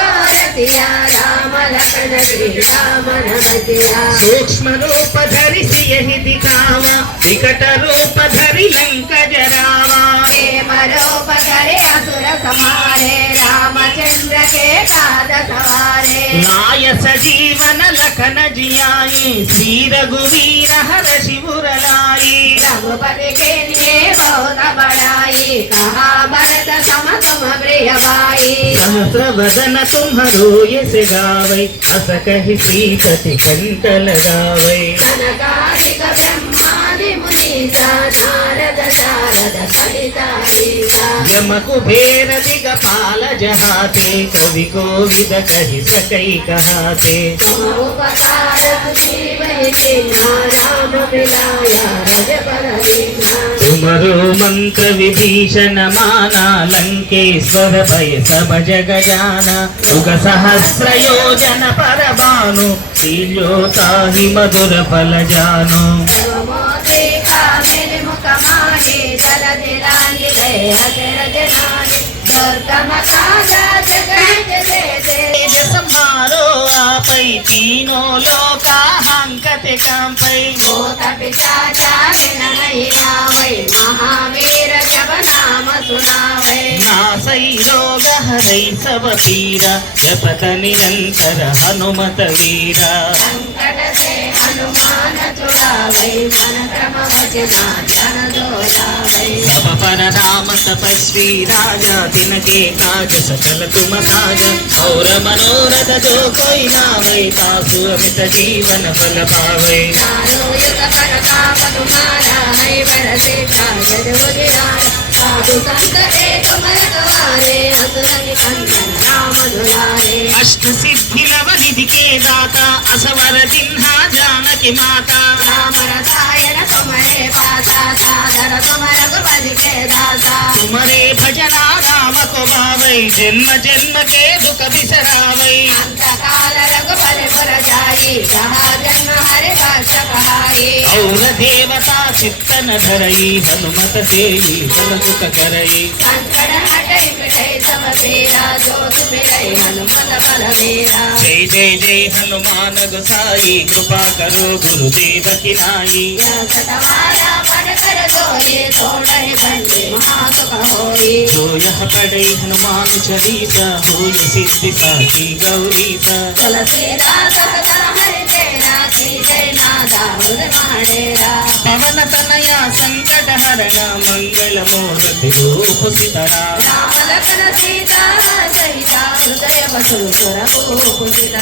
పార్వతియా రామ లక్ష్మణ శ్రీరామ సూక్ష్మ రూప ధరిసి ఎహిది కామ వికట రూప ధరి లంక జరావా ప్రేమ రూప ధరి అసుర సమారే రామచంద్ర కే పాద సవారే నాయ సజీవన లఖన జియాయి శ్రీ రఘువీర హర శివురలాయి రఘుపతి కే బహుత బడాయి కహా భరత సమతమ ప్రియవాయి तुम प्रिय भाई सहस्रवदन तुम्हरो यस गावै अस कहि सीतति कंठ लगावै कनकादिक ब्रह्मादि मुनीसा नारद शारद सहिता सीता यम कुबेर दिगपाल जहाते कवि कोविद कहि सकै कहाते तुम उपकार जीव चिन्हा राम मिलाया रज पर तुमरो మరో మంత్ర విభీషణ మానా లంకేశ్వర భయ సభ జగజాన యుగ సహస్రయోజన పరమాను శ్రీయోతాహి మధుర ఫలజాను సంహారో ఆపై చీనో లోకా హంకతే కంపై ఓ తపి చాచా छुड़ावै मन क्रम वचना जन दोलावै सब पर राम तपस्वी राजा तिनके काज सकल तुम साज और मनोरथ जो कोई लावै तासु अमित जीवन फल पावै चारों युग पर ताप तुम्हारा है बरसे काजल उजियारा साधु संत के तुम అష్ట సిద్ధిలవ నిధికే దాత అసవర చిహ్న జానకి మాత తుమరే భజన రామ కుమారై జన్మ జన్మకే దుఃఖ విసరావై పౌర దేవత చిత్తన ధరయి హనుమత సేయి తొలగుక కరయి జై జై జై హనుమానగు సాయి కృపా కరు గురుదేవకి నాయి. జోయ పడై హనుమాను చరీత హోయ సిద్ధి సాయి గౌరీత తనయ సంకటహరణ మంగళమూర్తి రూపు సీతరా రామలకన సీత సహిత హృదయ వసూర గోపు సీత